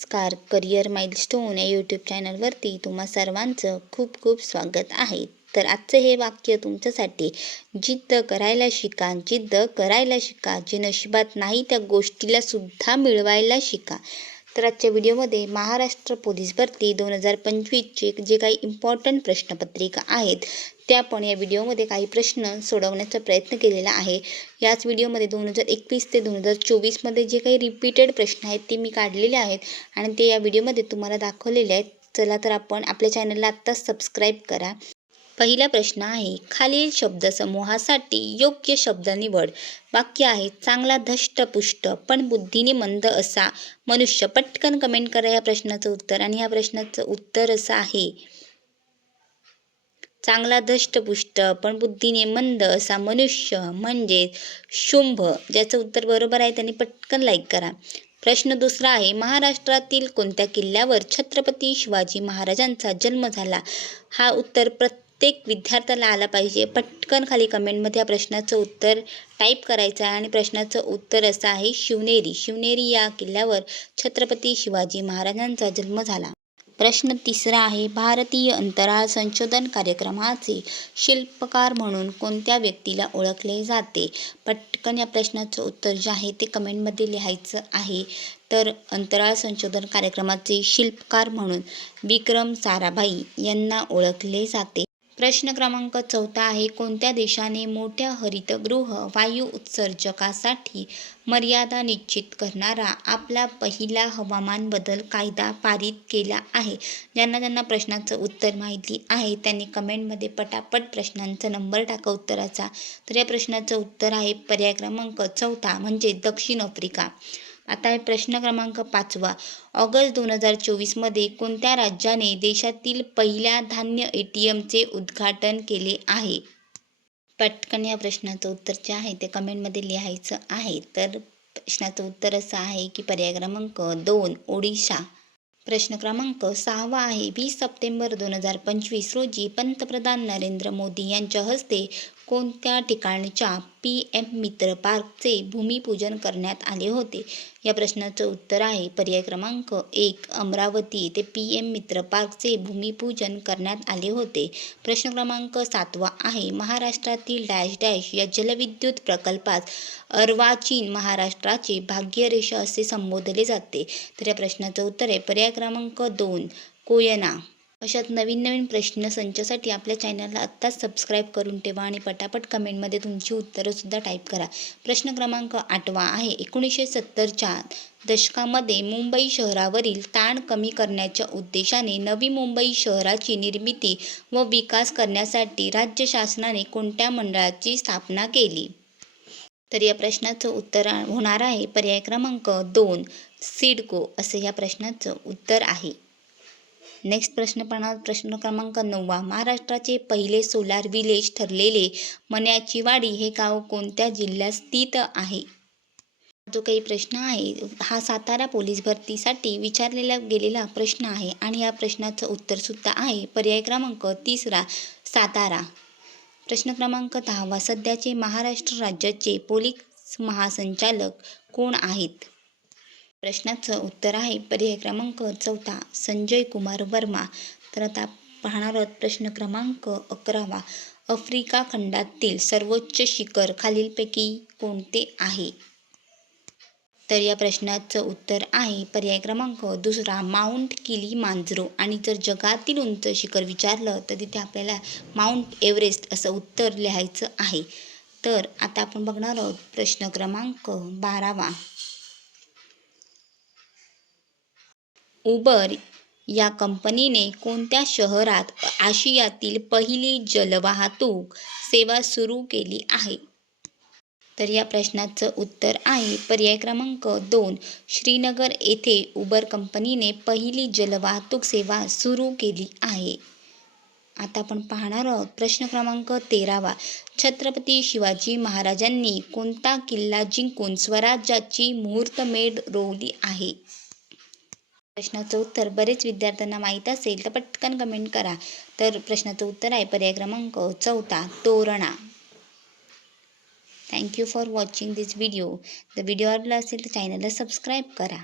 नमस्कार. Career milestone या YouTube चॅनलवरती तुम्हा सर्वांचं खूप खूप स्वागत आहे. तर आजचं हे वाक्य तुमच्यासाठी, जिद्द करायला शिका, जिद्द करायला शिका. जे नशिबात नाही त्या गोष्टीला सुद्धा मिळवायला शिका. तर आजच्या व्हिडिओमध्ये महाराष्ट्र पोलीस भरती 2025चे जे काही इम्पॉर्टंट प्रश्नपत्रिका आहेत त्या आपण या व्हिडिओमध्ये काही प्रश्न सोडवण्याचा प्रयत्न केलेला आहे. याच व्हिडिओमध्ये 2021 ते 2024मध्ये जे काही रिपीटेड प्रश्न आहेत ते मी काढलेले आहेत आणि ते या व्हिडिओमध्ये तुम्हाला दाखवलेले आहेत. चला तर आपण आपल्या चॅनलला आत्ताच सबस्क्राईब करा. पहिला प्रश्न आहे, खालील शब्दसमूहासाठी योग्य शब्द निवड. वाक्य आहे, चांगला धष्टपुष्ट पण बुद्धीने मंद असा मनुष्य. पटकन कमेंट करा या प्रश्नाचं उत्तर. आणि या प्रश्नाचं उत्तर असं आहे, चांगला धष्टपुष्ट पण बुद्धीने मंद असा मनुष्य म्हणजे शुंभ. ज्याचं उत्तर बरोबर आहे त्यांनी पटकन लाईक करा. प्रश्न दुसरा आहे, महाराष्ट्रातील कोणत्या किल्ल्यावर छत्रपती शिवाजी महाराजांचा जन्म झाला. हा उत्तर प्रत्येक विद्यार्थ्याला आला पाहिजे. पटकन खाली कमेंटमध्ये या प्रश्नाचं उत्तर टाईप करायचं आहे. आणि प्रश्नाचं उत्तर असं आहे, शिवनेरी. शिवनेरी या किल्ल्यावर छत्रपती शिवाजी महाराजांचा जन्म झाला. प्रश्न तिसरा आहे, भारतीय अंतराळ संशोधन कार्यक्रमाचे शिल्पकार म्हणून कोणत्या व्यक्तीला ओळखले जाते. पटकन या प्रश्नाचं उत्तर जे आहे ते कमेंटमध्ये लिहायचं आहे. तर अंतराळ संशोधन कार्यक्रमाचे शिल्पकार म्हणून विक्रम साराभाई यांना ओळखले जाते. प्रश्न क्रमांक 4 आहे, कोणत्या देशाने मोठ्या हरितगृह वायू उत्सर्जकासाठी मर्यादा निश्चित करणारा आपला पहिला हवामान बदल कायदा पारित केला आहे. ज्यांना प्रश्नाचं उत्तर माहिती आहे त्यांनी कमेंटमध्ये पटापट प्रश्नांचा नंबर टाका उत्तराचा. तर या प्रश्नाचं उत्तर आहे पर्याय क्रमांक 4 म्हणजे दक्षिण आफ्रिका. आता आहे प्रश्न क्रमांक 5. ऑगस्ट 2024मध्ये कोणत्या राज्याने देशातील पहिल्या धान्य ATMचे उद्घाटन केले आहे. पटकन या प्रश्नाचं उत्तर जे आहे ते कमेंटमध्ये लिहायचं आहे. तर प्रश्नाचं उत्तर असं आहे की पर्याय क्रमांक 2 ओडिशा. प्रश्न क्रमांक 6 आहे, 20 सप्टेंबर 2025 रोजी पंतप्रधान नरेंद्र मोदी यांच्या हस्ते कोणत्या ठिकाणच्या PM मित्र पार्कचे भूमिपूजन करण्यात आले होते. या प्रश्नाचं उत्तर आहे पर्याय क्रमांक 1 अमरावती येथे PM मित्र पार्कचे भूमिपूजन करण्यात आले होते. प्रश्न क्रमांक 7 आहे, महाराष्ट्रातील डॅश डॅश या जलविद्युत प्रकल्पास अर्वाचीन महाराष्ट्राचे भाग्यरेषा असे संबोधले जाते. तर या प्रश्नाचं उत्तर आहे पर्याय क्रमांक 2 कोयना. अशाच नवीन प्रश्न संचासाठी आपल्या चॅनलला आत्ताच सबस्क्राईब करून ठेवा आणि पटापट कमेंटमध्ये तुमची उत्तरंसुद्धा टाईप करा. प्रश्न क्रमांक 8 आहे, 1970च्या दशकामध्ये मुंबई शहरावरील ताण कमी करण्याच्या उद्देशाने नवी मुंबई शहराची निर्मिती व विकास करण्यासाठी राज्य शासनाने कोणत्या मंडळाची स्थापना केली. तर या प्रश्नाचं उत्तर होणार आहे पर्याय क्रमांक 2 सिडको असं या प्रश्नाचं उत्तर आहे. नेक्स्ट प्रश्न पाहणार. प्रश्न क्रमांक 9, महाराष्ट्राचे पहिले सोलार विलेज ठरलेले मण्याची वाडी हे गाव कोणत्या जिल्ह्यात स्थित आहे. जो काही प्रश्न आहे हा सातारा पोलीस भरतीसाठी विचारलेला गेलेला प्रश्न आहे आणि या प्रश्नाचं उत्तरसुद्धा आहे पर्याय क्रमांक 3 सातारा. प्रश्न क्रमांक 10, सध्याचे महाराष्ट्र राज्याचे पोलीस महासंचालक कोण आहेत. प्रश्नाचं उत्तर आहे पर्याय क्रमांक 4 संजय कुमार वर्मा. तर आता पाहणार आहोत प्रश्न क्रमांक 11, आफ्रिका खंडातील सर्वोच्च शिखर खालीलपैकी कोणते आहे. तर या प्रश्नाचं उत्तर आहे पर्याय क्रमांक 2 माउंट किलीमांजरो. आणि जर जगातील उंच शिखर विचारलं तर तिथे आपल्याला माउंट एव्हरेस्ट असं उत्तर लिहायचं आहे. तर आता आपण बघणार आहोत प्रश्न क्रमांक 12, उबर या कंपनीने कोणत्या शहरात आशियातील पहिली जलवाहतूक सेवा सुरू केली आहे. तर या प्रश्नाचं उत्तर आहे पर्याय क्रमांक 2 श्रीनगर येथे उबर कंपनीने पहिली जलवाहतूक सेवा सुरू केली आहे. आता आपण पाहणार आहोत प्रश्न क्रमांक 13, छत्रपती शिवाजी महाराजांनी कोणता किल्ला जिंकून स्वराज्याची मुहूर्तमेढ रोवली आहे. प्रश्नाचं उत्तर बरेच विद्यार्थ्यांना माहीत असेल तर पटकन कमेंट करा. तर प्रश्नाचं उत्तर आहे पर्याय क्रमांक 4 Torna. Thank you for watching this video. जर व्हिडिओ आवडला असेल तर चॅनलला सबस्क्राईब करा.